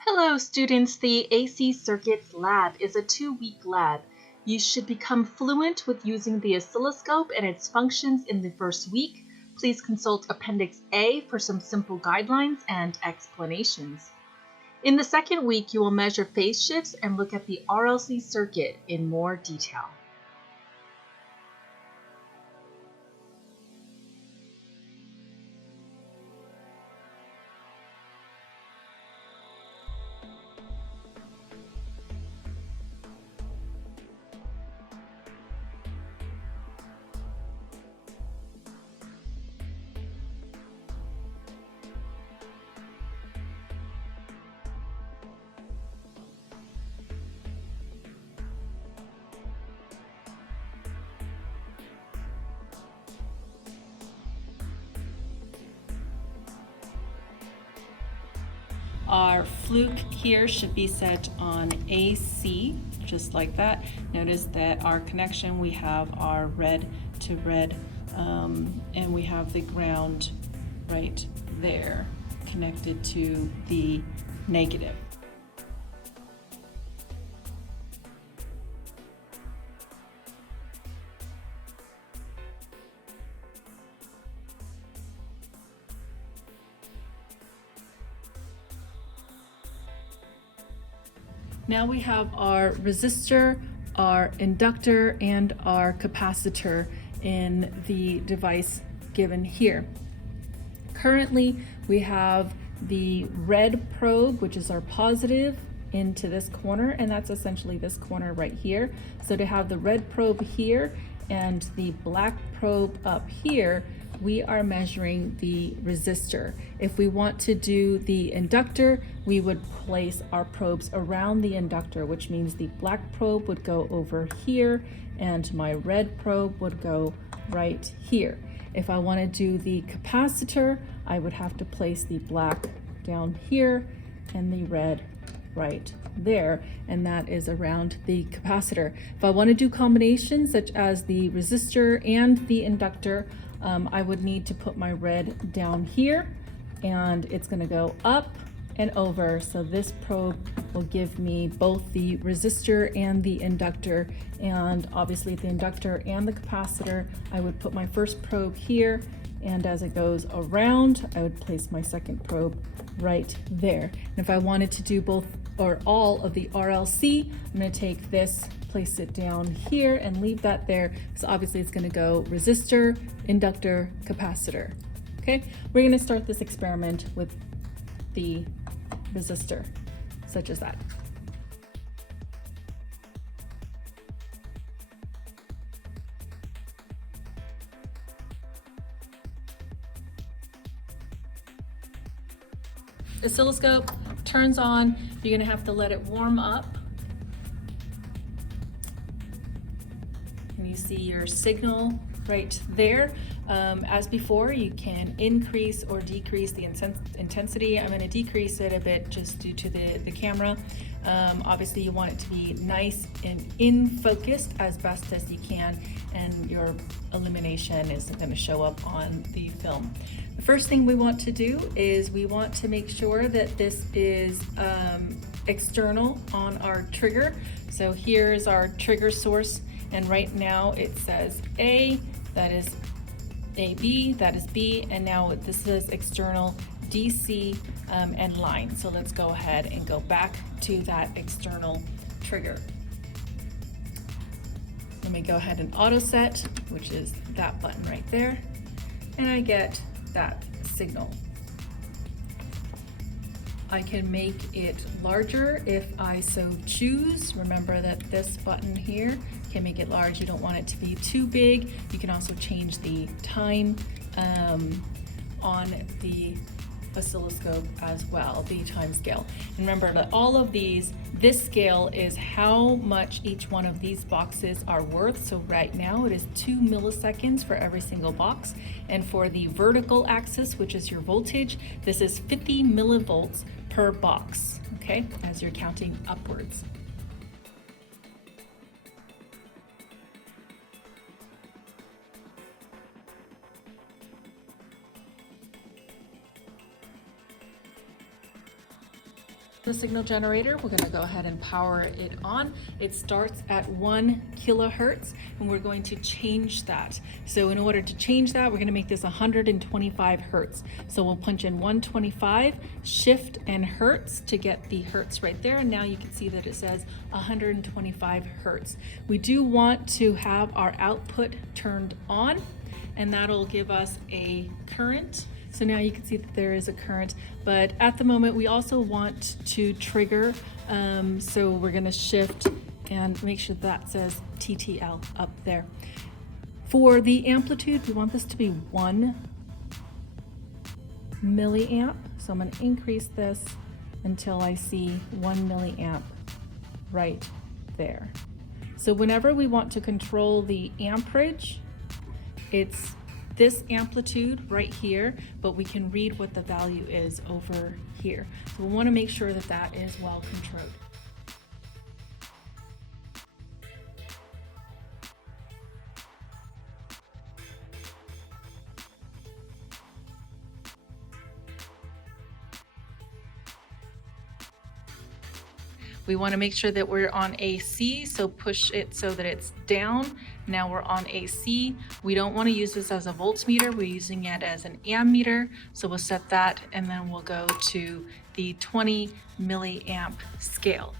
Hello students, the AC Circuits lab is a 2-week lab. You should become fluent with using the oscilloscope and its functions in the first week. Please consult Appendix A for some simple guidelines and explanations. In the second week, you will measure phase shifts and look at the RLC circuit in more detail. Our Fluke here should be set on AC, just like that. Notice that our connection, we have our red to red, and we have the ground right there connected to the negative. Now we have our resistor, our inductor, and our capacitor in the device given here. Currently, we have the red probe, which is our positive, into this corner, and that's essentially this corner right here. So to have the red probe here and the black probe up here, we are measuring the resistor. If we want to do the inductor, we would place our probes around the inductor, which means the black probe would go over here and my red probe would go right here. If I want to do the capacitor, I would have to place the black down here and the red right there, and that is around the capacitor. If I want to do combinations such as the resistor and the inductor, I would need to put my red down here, and it's going to go up and over. So this probe will give me both the resistor and the inductor, and obviously the inductor and the capacitor. I would put my first probe here, and as it goes around, I would place my second probe right there. And if I wanted to do both or all of the RLC, I'm going to take this, place it down here, and leave that there. So obviously it's going to go resistor, inductor, capacitor. Okay, we're going to start this experiment with the resistor, such as that. Oscilloscope turns on. You're going to have to let it warm up. And you see your signal right there. As before, you can increase or decrease the intensity. I'm going to decrease it a bit just due to the camera. Obviously, you want it to be nice and in focused as best as you can, and your illumination is going to show up on the film. The first thing we want to do is we want to make sure that this is external on our trigger. So here's our trigger source, and right now it says A, that is AB, that is B, and now this is external DC and line. So let's go ahead and go back to that external trigger. Let me go ahead and auto set, which is that button right there, and I get that signal. I can make it larger if I so choose. Remember that this button here can make it large. You don't want it to be too big. You can also change the time on the oscilloscope as well, the time scale. And remember that all of these, this scale is how much each one of these boxes are worth. So right now it is 2 milliseconds for every single box. And for the vertical axis, which is your voltage, this is 50 millivolts per box, okay, as you're counting upwards. The signal generator, we're going to go ahead and power it on. It starts at 1 kilohertz, and we're going to change that. So in order to change that, we're going to make this 125 hertz. So we'll punch in 125, shift and hertz to get the hertz right there. And now you can see that it says 125 hertz. We do want to have our output turned on, and that'll give us a current. So now you can see that there is a current, but at the moment we also want to trigger. So we're going to shift and make sure that says TTL up there. For the amplitude, we want this to be 1 milliamp. So I'm going to increase this until I see 1 milliamp right there. So whenever we want to control the amperage, it's this amplitude right here, but we can read what the value is over here. So we want to make sure that that is well controlled. We want to make sure that we're on AC, so push it so that it's down. Now we're on AC. We don't want to use this as a voltmeter. We're using it as an ammeter. So we'll set that, and then we'll go to the 20 milliamp scale.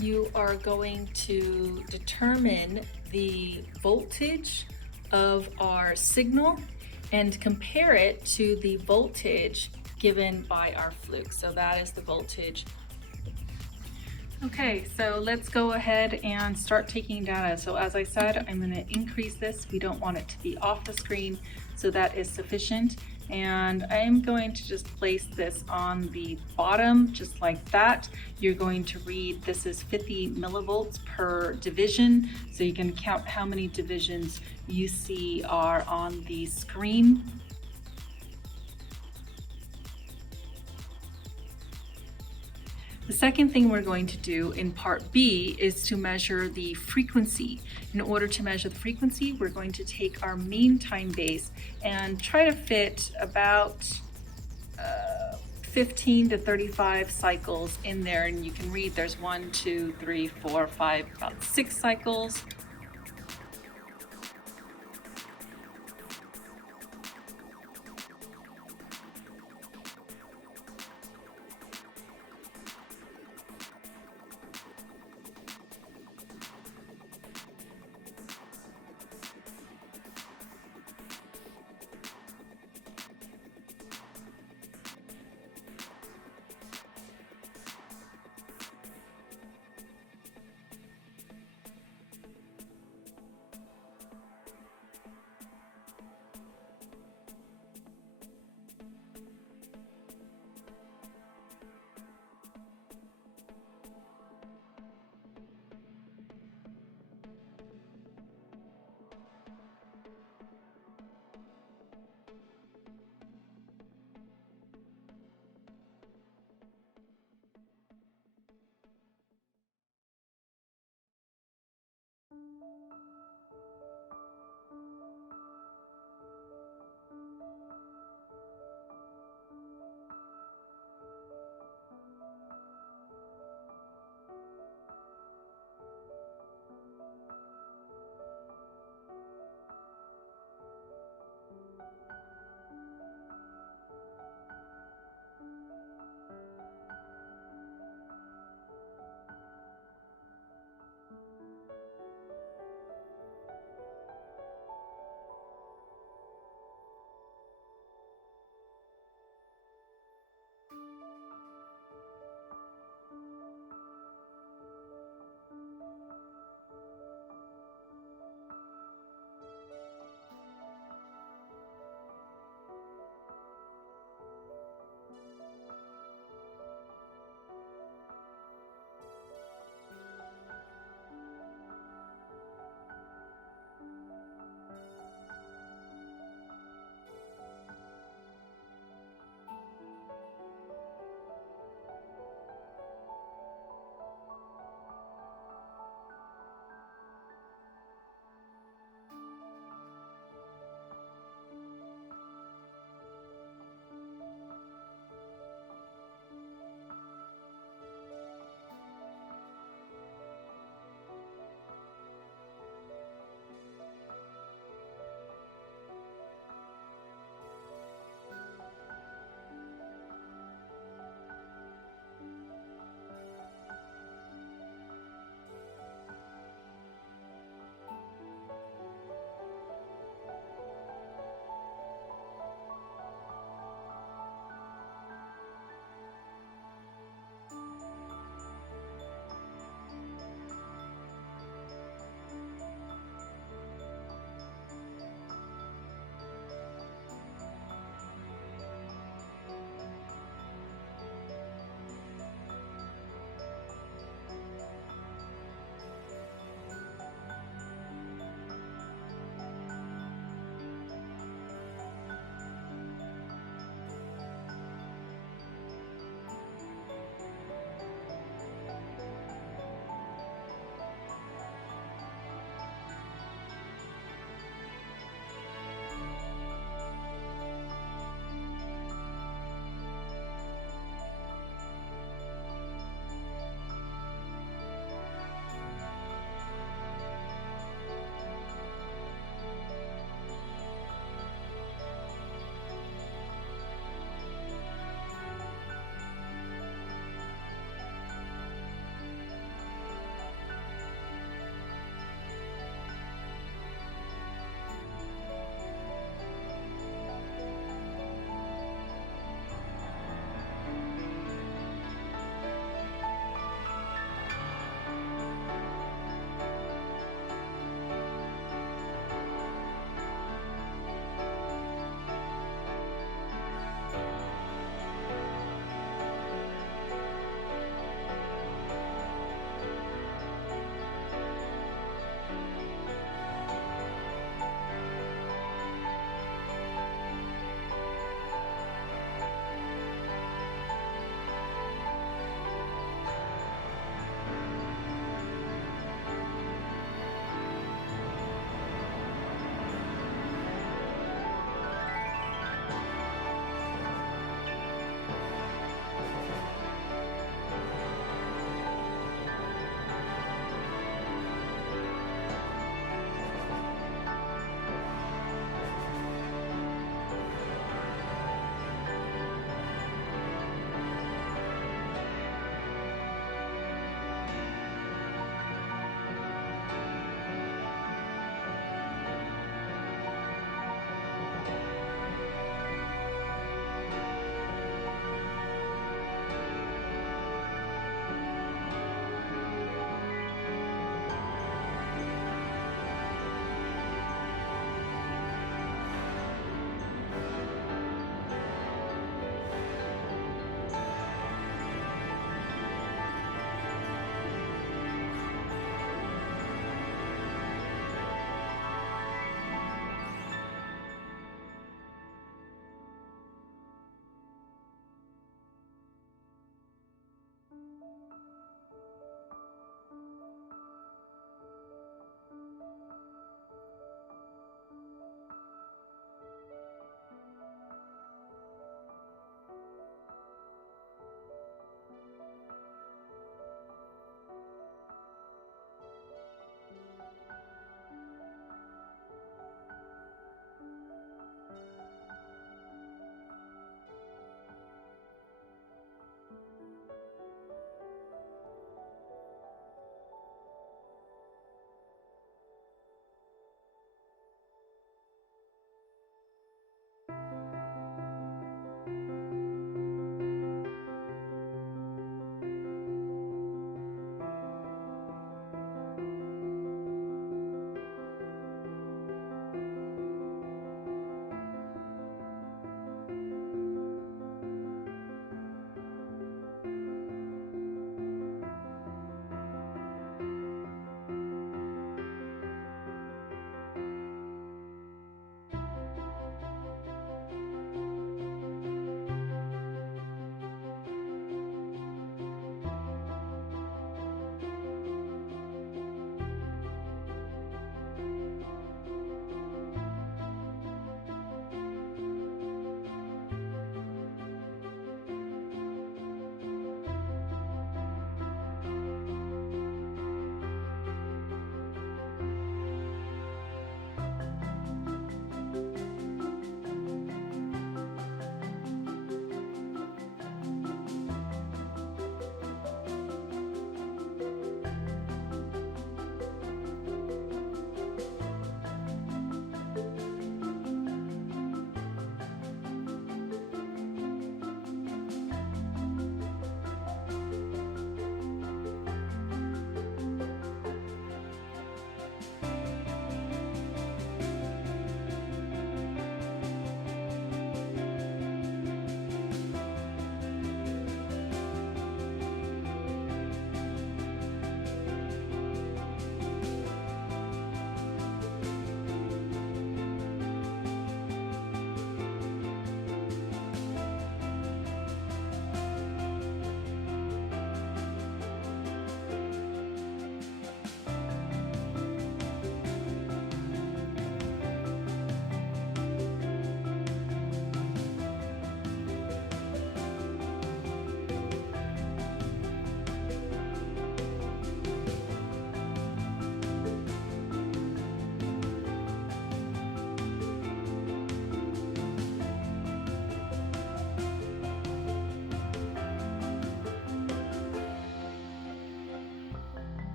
You are going to determine the voltage of our signal and compare it to the voltage given by our Fluke. So that is the voltage. Okay, so let's go ahead and start taking data. So as I said, I'm going to increase this. We don't want it to be off the screen, so that is sufficient. And I'm going to just place this on the bottom, just like that. You're going to read, this is 50 millivolts per division, so you can count how many divisions you see are on the screen. The second thing we're going to do in part B is to measure the frequency. In order to measure the frequency, we're going to take our main time base and try to fit about 15 to 35 cycles in there. And you can read there's 1, 2, 3, 4, 5, about 6 cycles.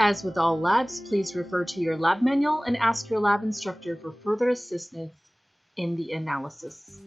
As with all labs, please refer to your lab manual and ask your lab instructor for further assistance in the analysis.